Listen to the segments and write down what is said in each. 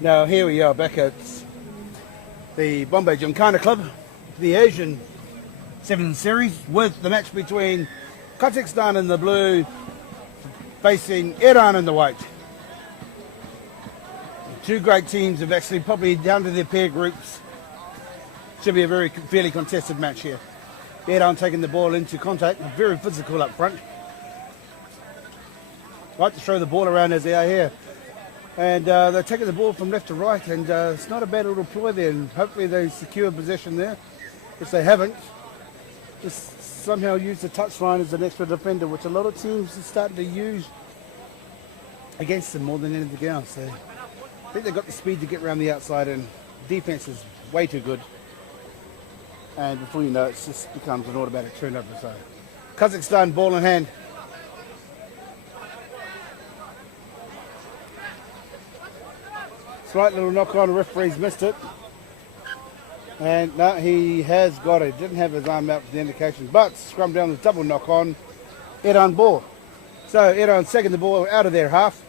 Now here we are back at the Bombay Gymkhana Club, the Asian 7 Series, with the match between Kazakhstan in the blue facing Iran in the white. Two great teams have actually probably down to their pair groups. Should be a very fairly contested match here. Iran taking the ball into contact, very physical up front. Like to throw the ball around as they are here. And they're taking the ball from left to right, and it's not a bad little ploy there, and hopefully they secure possession there. If they haven't, just somehow use the touchline as an extra defender, which a lot of teams are starting to use against them more than anything else. I think they've got the speed to get around the outside, and defense is way too good. And before you know it, just becomes an automatic turnover. So Kazakhstan ball in hand. Slight little knock on, referee's missed it. And no, he has got it. Didn't have his arm out for the indication, but scrum down the double knock on, Iran ball. So Iran second the ball out of their half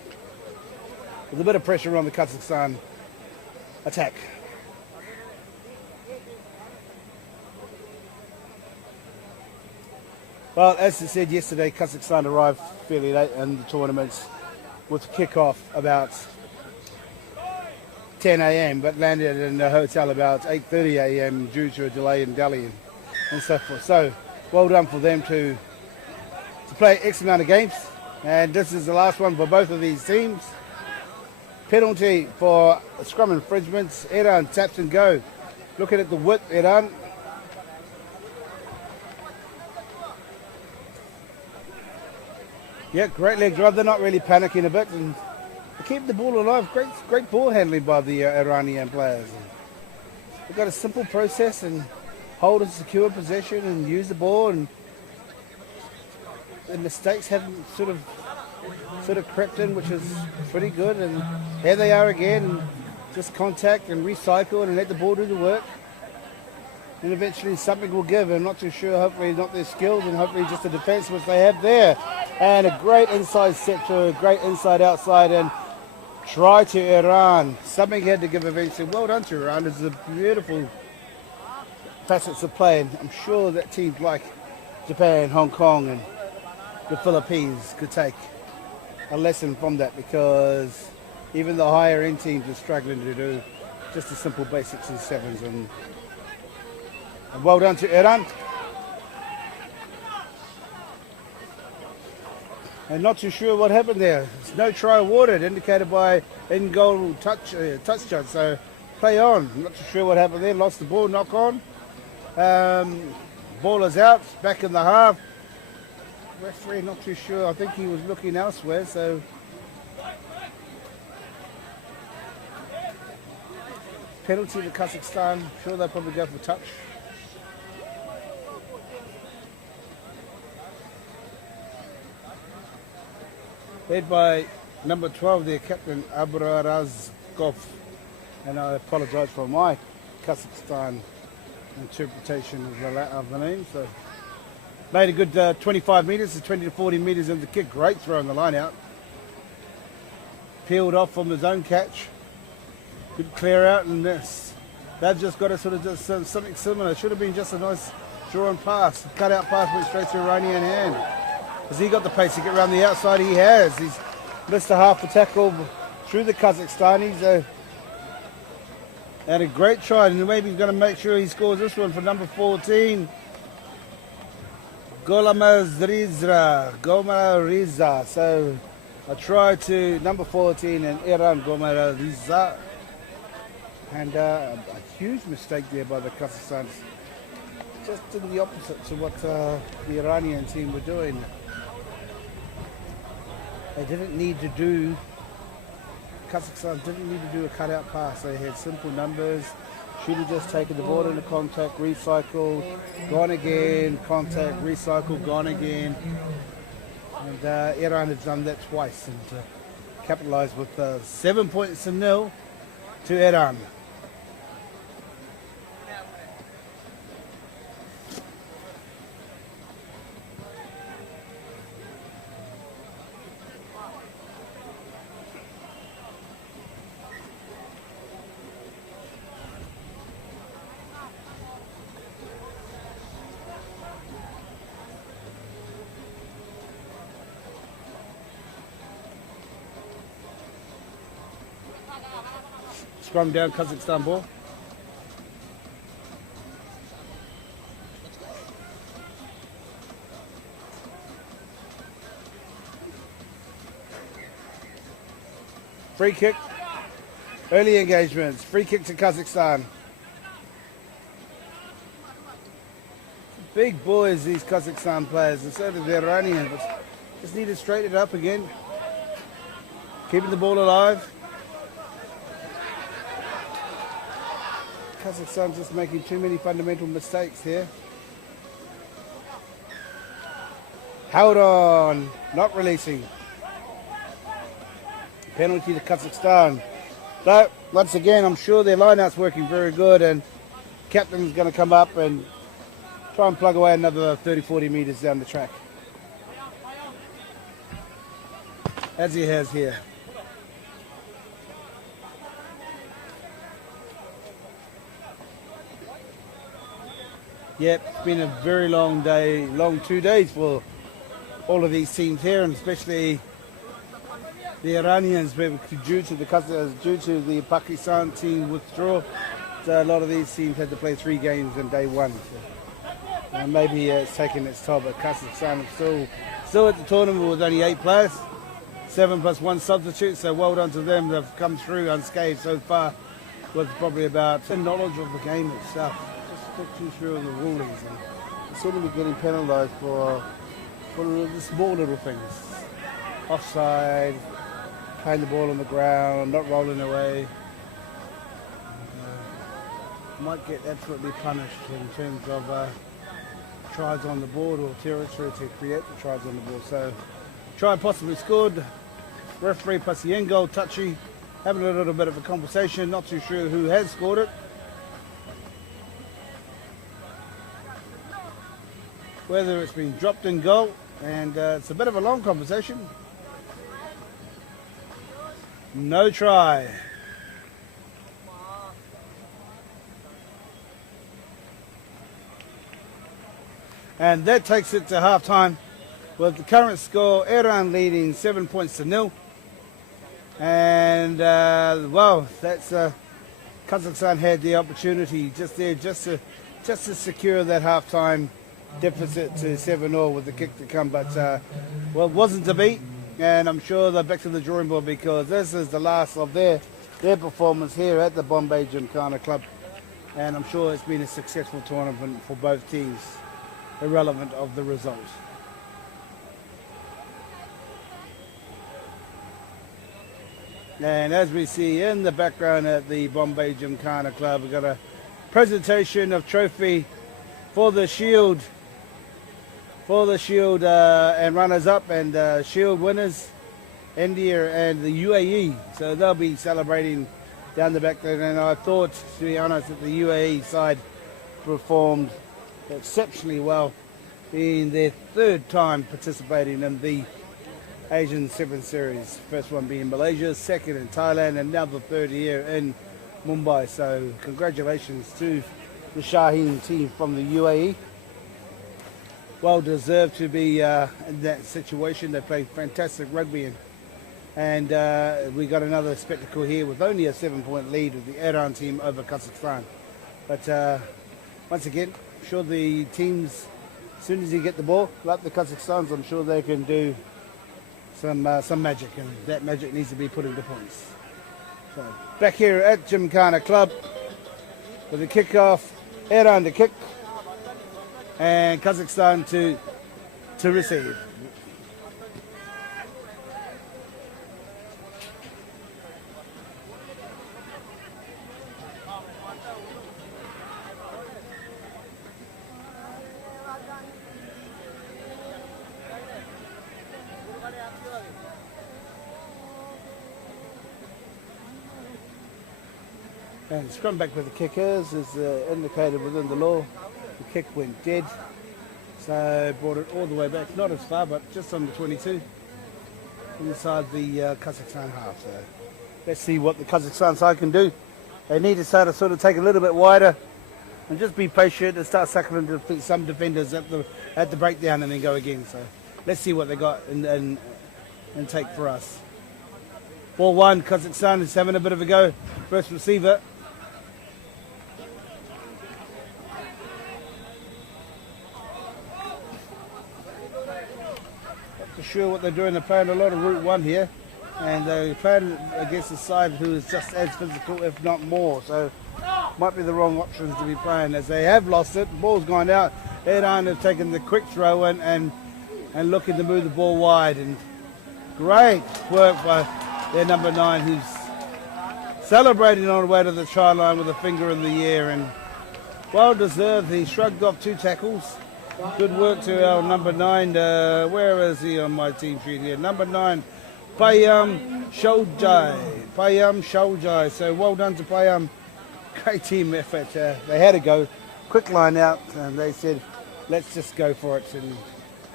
with a bit of pressure on the Kazakhstan attack. Well, as I said yesterday, Kazakhstan arrived fairly late in the tournaments with kick-off about 10 a.m. but landed in the hotel about 8:30 a.m. due to a delay in Delhi and so forth. So well done for them to play X amount of games, and this is the last one for both of these teams. Penalty for scrum infringements. Iran taps and go. Looking at the width, Iran. Yeah, great leg drive. They're not really panicking a bit, and keep the ball alive. Great ball handling by the Iranian players. They've got a simple process and hold and secure possession and use the ball, and the mistakes haven't sort of crept in, which is pretty good. And here they are again, and just contact and recycle and let the ball do the work. And eventually something will give. I'm not too sure. Hopefully not their skills, and hopefully just the defence which they have there. And a great inside set to a great inside outside, and try to Iran. Something had to give eventually. Well done to Iran. It's a beautiful facets of play, and I'm sure that teams like Japan, Hong Kong and the Philippines could take a lesson from that, because even the higher end teams are struggling to do just the simple basics and sevens. And well done to Iran. And not too sure what happened there. There's no try awarded, indicated by in-goal touch judge. So play on. I'm not too sure what happened there. Lost the ball, knock on. Ball is out, back in the half. Referee, not too sure. I think he was looking elsewhere. So penalty to Kazakhstan. I'm sure they'll probably go for touch. Led by number 12 there, Captain Abrarazkov. And I apologise for my Kazakhstan interpretation of the name. So made a good 25 metres, 20 to 40 metres in the kick. Great throw on the line out. Peeled off from his own catch. Good clear out, and this. They've just got to sort of do something similar. It should have been just a nice Draw and pass. Cut out pass went straight to Iranian hand. Has he got the pace to get around the outside? He has. He's missed a half a tackle through the Kazakhstanis. And a great try. And maybe he's going to make sure he scores this one for number 14. Gomariza. So a try to number 14 and Iran Gomariza. And a huge mistake there by the Kazakhstans. Just did the opposite to what the Iranian team were doing. They didn't need to do, Kazakhstan didn't need to do a cutout pass. They had simple numbers. Should have just taken the ball into contact, recycled, gone again, contact, recycled, gone again. And Iran has done that twice and capitalised with 7 points to 0 to Iran. Scrum down, Kazakhstan ball. Free kick. Early engagements. Free kick to Kazakhstan. Big boys, these Kazakhstan players, and so do the Iranians. But just need to straighten it up again. Keeping the ball alive. Kazakhstan just making too many fundamental mistakes here. Held on, not releasing. Penalty to Kazakhstan. But once again, I'm sure their line-out's working very good, and captain's going to come up and try and plug away another 30-40 metres down the track. As he has here. Yep, it's been a very long day, long 2 days for all of these teams here, and especially the Iranians, due to the Pakistan team withdrawal. So a lot of these teams had to play 3 games in day one. So, maybe it's taken its toll, but Kazakhstan is still at the tournament with only 8 players, 7 plus 1 substitute. So well done to them. They've come through unscathed so far, with probably about knowledge of the game itself. Not too sure of the rulings, and seem to be getting penalised for the small little things. Offside, playing the ball on the ground, not rolling away. Might get absolutely punished in terms of tries on the board or territory to create the tries on the board. So try possibly scored. Referee Pasiengo, touchy, having a little bit of a conversation, not too sure who has scored it. Whether it's been dropped in goal, and it's a bit of a long conversation. No try. And that takes it to half-time with the current score, Iran leading 7 points to 0. And, well, that's Kazakhstan had the opportunity just there just to secure that half-time deficit to 7-0 with the kick to come, but well, it wasn't to be, and I'm sure they're back to the drawing board because this is the last of their performance here at the Bombay Gymkhana Club, and I'm sure it's been a successful tournament for both teams, irrelevant of the result. And as we see in the background at the Bombay Gymkhana Club, we've got a presentation of trophy for the Shield. And runners-up and Shield winners, India and the UAE. So they'll be celebrating down the back there. And I thought, to be honest, that the UAE side performed exceptionally well, being their 3rd time participating in the Asian 7 Series. First one being Malaysia, 2nd in Thailand, and now the 3rd year in Mumbai. So congratulations to the Shaheen team from the UAE. well deserved to be in that situation. They played fantastic rugby, and we got another spectacle here with only a 7-point lead with the Iran team over Kazakhstan. But once again, I'm sure the teams, as soon as you get the ball, like the Kazakhstans, I'm sure they can do some magic, and that magic needs to be put into points. So back here at Gymkhana Club with the kickoff, Iran to kick, and Kazakhstan to receive. And scrum back with the kickers is indicated within the law. The kick went dead, so brought it all the way back, not as far, but just on the 22, inside the Kazakhstan half. So let's see what the Kazakhstan side can do. They need to start to sort of take a little bit wider and just be patient and start suckling into some defenders at the breakdown and then go again. So let's see what they got and take for us. Ball one, Kazakhstan is having a bit of a go. First receiver. Sure what they're doing. They're playing a lot of Route 1 here, and they're playing against a side who is just as physical, if not more. So might be the wrong options to be playing, as they have lost it. The ball's gone out. Iran have taken the quick throw in and looking to move the ball wide. And great work by their number 9, who's celebrating on the way to the try line with a finger in the air, and well deserved. He shrugged off 2 tackles. Good work to our number 9. Where is he on my team sheet here? Number 9, Payam Sholjai. So well done to Payam. Great team effort. They had to go. Quick line out, and they said, let's just go for it. And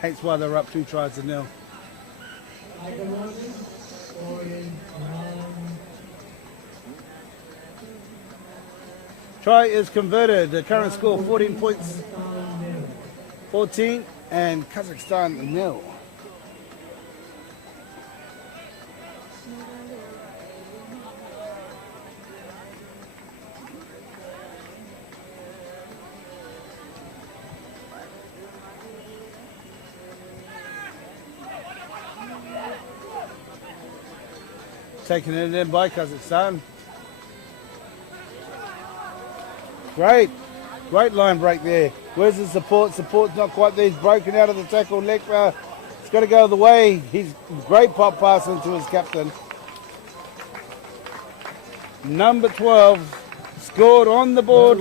hence why they're up 2 tries to 0. Try is converted. The current score 14 points. 14 and Kazakhstan 0. Taking it in by Kazakhstan. Great line break there. Where's the support? Support's not quite there. He's broken out of the tackle. It's got to go the way. He's great pop pass into his captain. Number 12 scored on the board.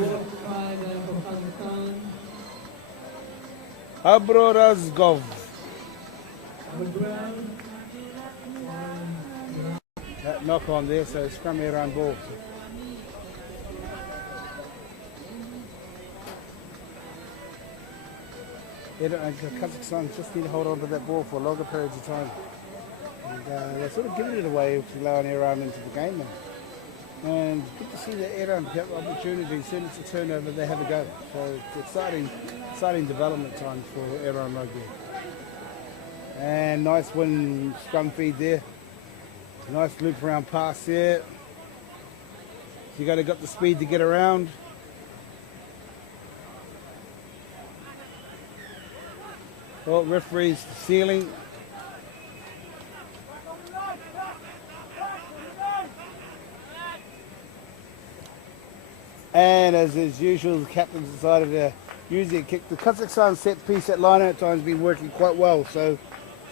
Abrorazgov. That knock on there, so it's from Iran ball. Kazakhstan just need to hold on to that ball for longer periods of time. And they're sort of giving it away to allow Iran into the game. And good to see that Iran have opportunities. As soon as it's a turnover, they have a go. So it's exciting development time for Iran rugby. And nice win scrum feed there. Nice loop around pass there. You got the speed to get around. Oh, referee's sealing. And as is usual, the captain decided to use it kick. The Kazakhstan set piece at line out time has been working quite well. So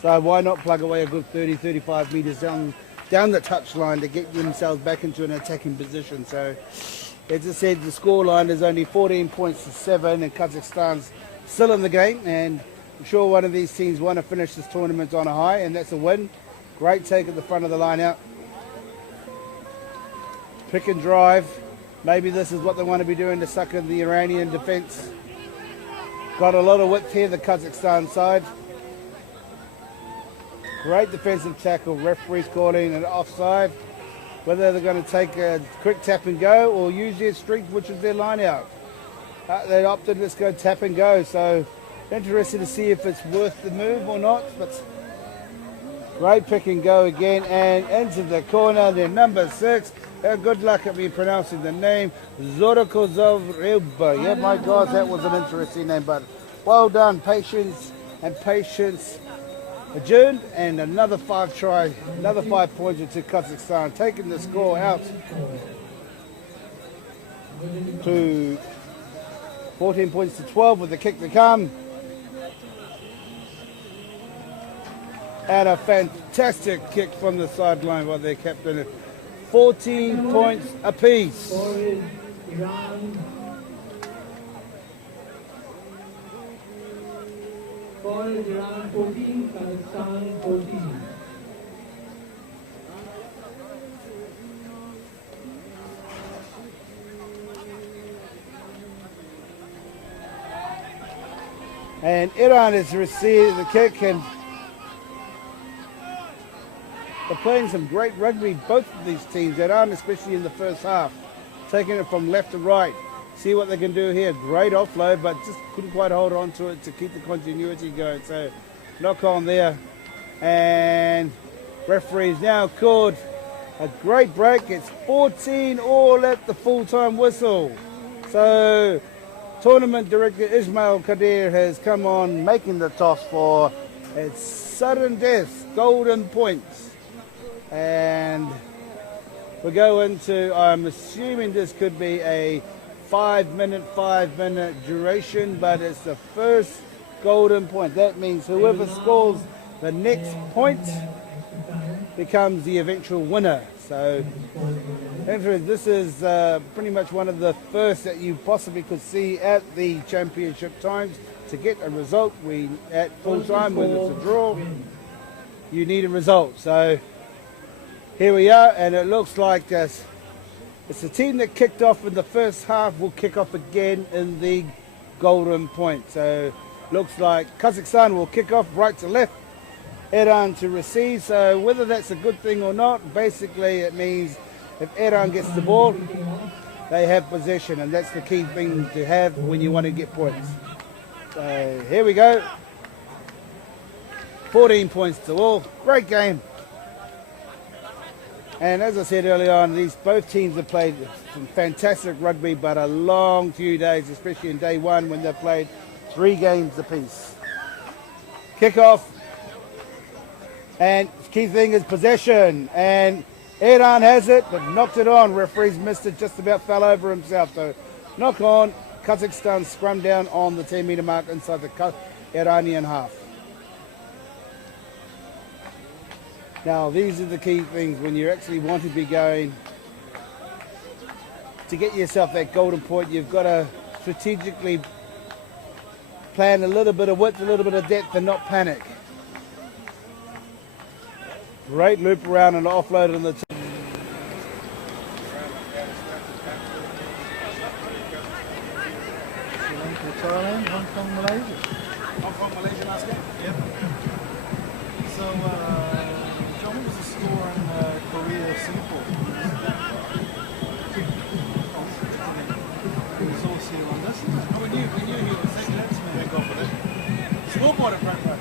why not plug away a good 30, 35 metres down the touch line to get themselves back into an attacking position. So as I said, the score line is only 14 points to 7, and Kazakhstan's still in the game. And I'm sure one of these teams want to finish this tournament on a high, and that's a win. Great take at the front of the line out. Pick and drive. Maybe this is what they want to be doing to suck in the Iranian defence. Got a lot of width here, the Kazakhstan side. Great defensive tackle. Referee's calling an offside. Whether they're going to take a quick tap and go or use their strength, which is their line out. They opted, let's go tap and go. So Interested to see if it's worth the move or not, but great pick and go again, and into the corner, then number 6. Good luck at me pronouncing the name, Zorokozov Ryba. Yeah, my God, that was an interesting name, but well done, patience and patience adjourned, and another 5 points to Kazakhstan, taking the score out to 14 points to 12 with the kick to come. And a fantastic kick from the sideline by their captain. 14 points apiece. Iran. For Iran 14, Kazakhstan 14. And Iran has received the kick, and they're playing some great rugby, both of these teams. Iran, especially in the first half, taking it from left to right. See what they can do here. Great offload, but just couldn't quite hold on to it to keep the continuity going. So knock on there. And referees now called a great break. It's 14 all at the full-time whistle. So tournament director Ismail Kadir has come on, making the toss for its sudden death, golden points. And we'll go into, I'm assuming this could be a 5 minute duration, but it's the first golden point. That means whoever scores the next point becomes the eventual winner. So this is pretty much one of the first that you possibly could see at the championship times. To get a result, at full time, when it's a draw, you need a result. So here we are, and it looks like it's the team that kicked off in the first half will kick off again in the golden point. So looks like Kazakhstan will kick off right to left, Iran to receive. So whether that's a good thing or not, basically it means if Iran gets the ball, they have possession, and that's the key thing to have when you want to get points. So here we go. 14 points to all. Great game. And as I said earlier on, both teams have played some fantastic rugby, but a long few days, especially in day one when they played 3 games apiece. Kickoff, and key thing is possession, and Iran has it, but knocked it on. Referees missed it, just about fell over himself. So knock on, Kazakhstan scrum down on the 10-metre mark inside the Iranian half. Now, these are the key things when you actually want to be going to get yourself that golden point. You've got to strategically plan a little bit of width, a little bit of depth, and not panic. Great loop around and offload on the top. Thailand, Hong Kong, Malaysia. Hong Kong, Malaysia last game? Yep. So, John, what was the score in Korea, Singapore? It was all seal on this. Oh, we knew he was taking that to me. Thank God for that. Scoreboard in front of us.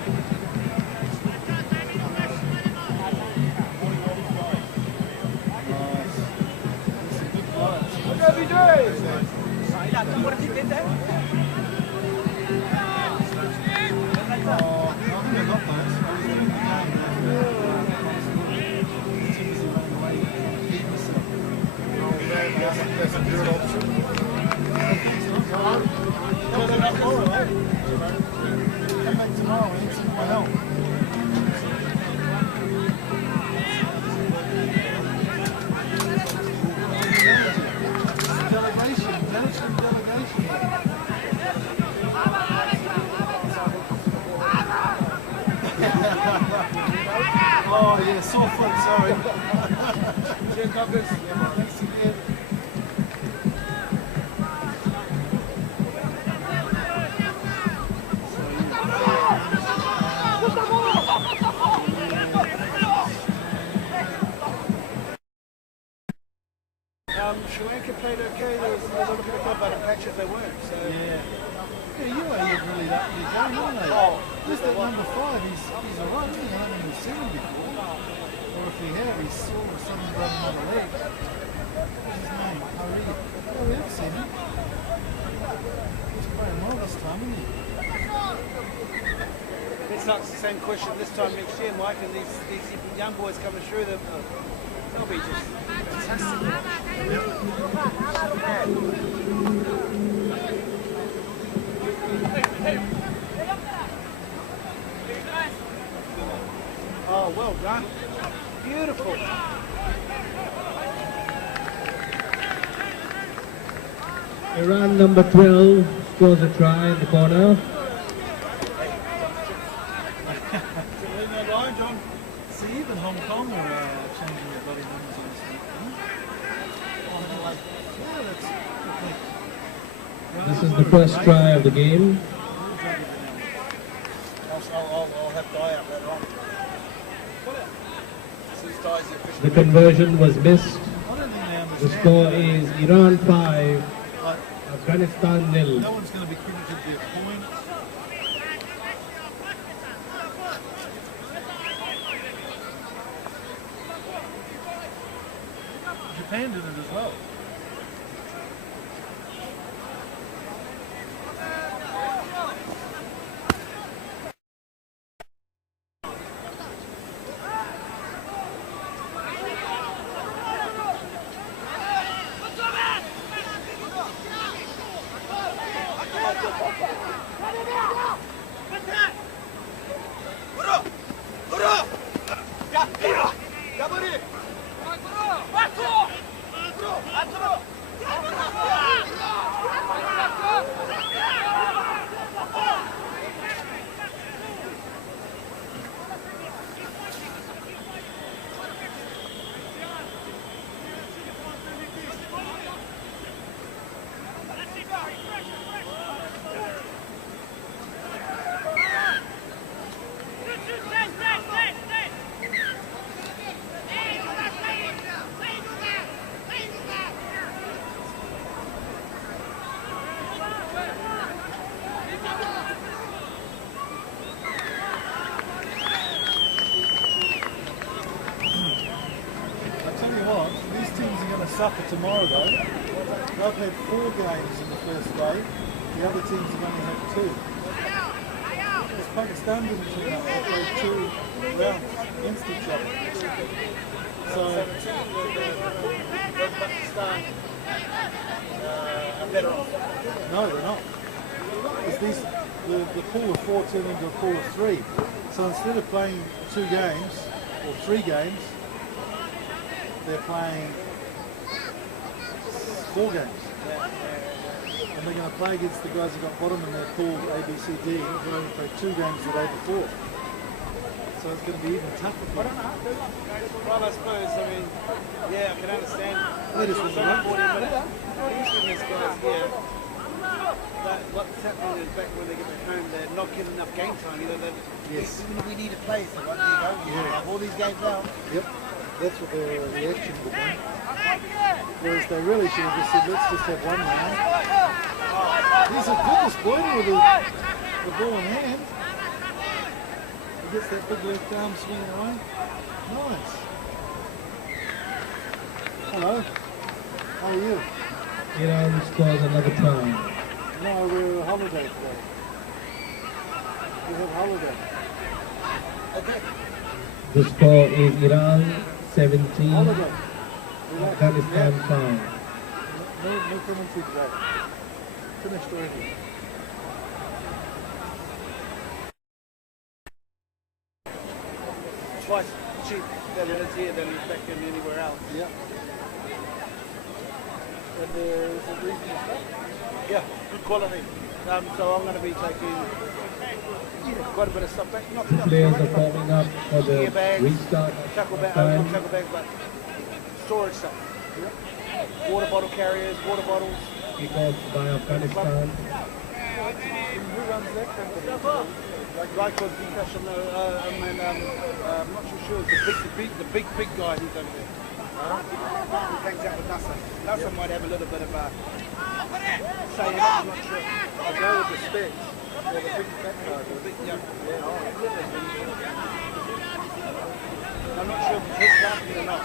What are you doing? That's a good option. Come back tomorrow and see my help. Delegation. Oh yeah, sore foot, sorry. Cheers, Douglas. Thanks again. Sri Lanka played okay. There was a little bit of good, but in patches they weren't. So Yeah. Yeah, you ain't really that big game, aren't they? Oh, Just at number 5, he's alright, isn't he? I haven't even seen him before. Or if he had, he's all of a sudden got another leg. What's his name? Harry. Oh, we have seen him. He's playing well this time, isn't he? It's not the same question this time next year, Mike, and these young boys coming through, they'll be just fantastic. Oh, well done. Beautiful. Iran number 12 scores a try in the corner. See, even Hong Kong are changing their bloody numbers on this week. Yeah, This is the first try of the game. I'll have Di out later on. Since Di's the official. The conversion was missed. I don't think they understand. The score is Iran 5, Like, Afghanistan 0. no one's going to be credited their point. Japan did it as well. Suffer tomorrow though. They've had 4 games in the first day. The other teams have only had 2. Because Pakistan didn't turn up. They played 2 rounds against each other. So Pakistan are better off. no, they're not. Because the pool of 4 turned into a pool of 3. So instead of playing 2 games or 3 games, they're playing 4 games. And they're going to play against the guys who got bottom in their pool A, B, C, D, who only played 2 games the day before. So it's going to be even tougher for them. Well, I suppose, I mean, yeah, I can understand. They just want to run. Usually these guys here, what's happening is back when they get back home, they're not getting enough game time. You know, Yes. we need to play, so what do you go? You have all these games now. Yep. That's what their reaction will be. Whereas they really should have just said, let's just have 1 round. He's a good exploiter with the ball in hand. He gets that big left arm swinging away. Nice. Hello. How are you? Iran scores another try. No, we're on holiday today. We have holiday. Okay. The score is Iran 17, Holiday. Relax. Afghanistan 5. No commentary today. Finished already. Twice cheap than it is here than back in anywhere else. Yeah. And there's a reasonable stuff. Yeah, good quality. So I'm going to be taking quite a bit of stuff back. Not The players are forming up for the gear bags, restart tackle time. bags, but storage stuff. Water bottle carriers, water bottles. Kick off by Afghanistan. Who runs that company? That guy called Vikash, I'm not too sure. The big guy who's over there. He hangs out with Nasser. Nasser might have a little bit of a say in it, I'm not sure. I'll go with the specs. Or the big fat guy. I'm not sure if it's his company or not.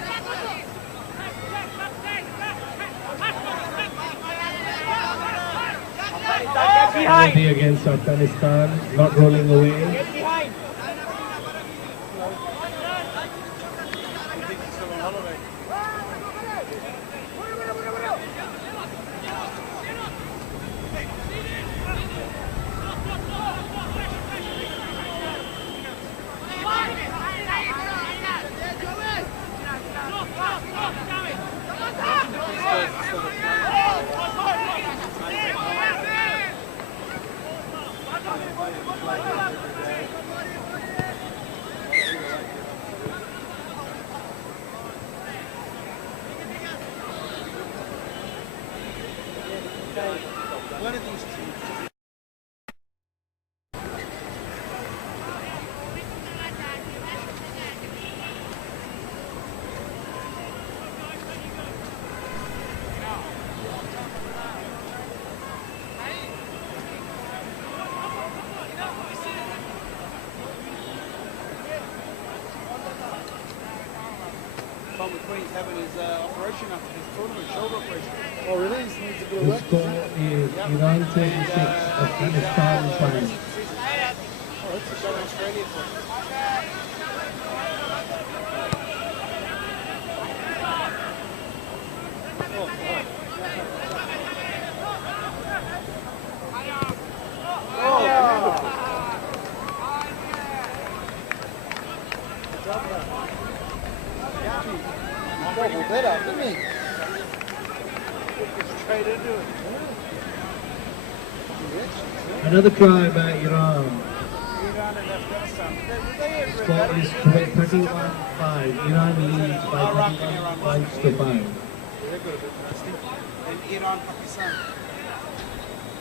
Penalty against Afghanistan, not rolling away. One of these two. Tom McQueen's having his operation after his tournament, shoulder operation. Oh, really? He needs to do The work. score is Iran 26, Afghanistan 5. Oh, that's a shot Australia for. Doubled that up, didn't he? Straight into it. Another try by Iran. Iran and Afghanistan. Score is 31-5. Iran leads by 31 points to 5. And Iran, Pakistan.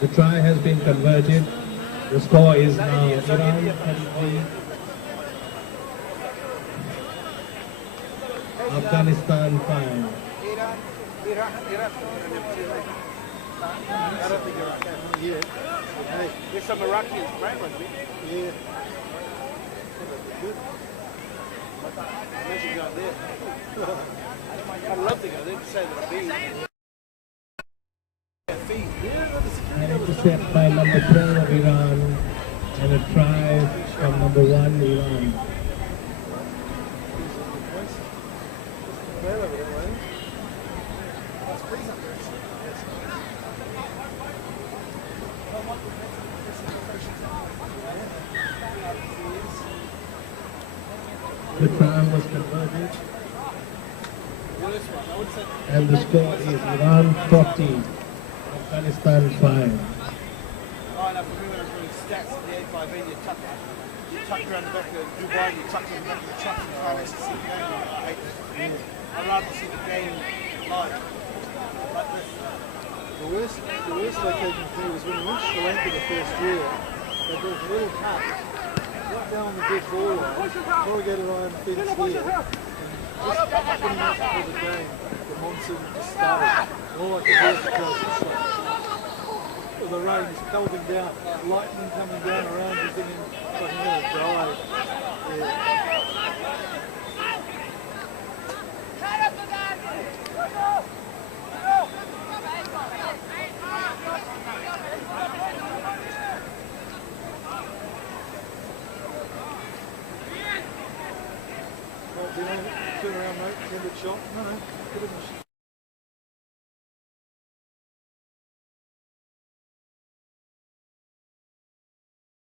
The try has been converted. The score is now Iran 33, Afghanistan 5. Iran. I don't think Iraq can. Yeah. Hey, There's some Iraqis playing rugby. yeah. Imagine going there. I'd love to go there to say that I've been. An intercept by number 12 of Iran and a try from number 1 Iran. Well over there, right? The try was converted and the score is Iran 40, Afghanistan 5. Oh, no, for me when I was doing stats at the A5B, you tuck around the back of Dubai, you tuck in the back of the truck, and you can't actually see the game. I hate that. I'd rather see the game live. Like this. The worst location for me was when we went to Sri Lanka the first year. They built a little hut right down on the big ball line, corrugated iron fence there. And just 20 minutes before the game, the monsoon just started. All I could hear was the coast. The rain was pelting down, lightning coming down around you, thinking, like, I'm going to die. Yeah. Turn around, mate. End of shot. No, no. Put it in the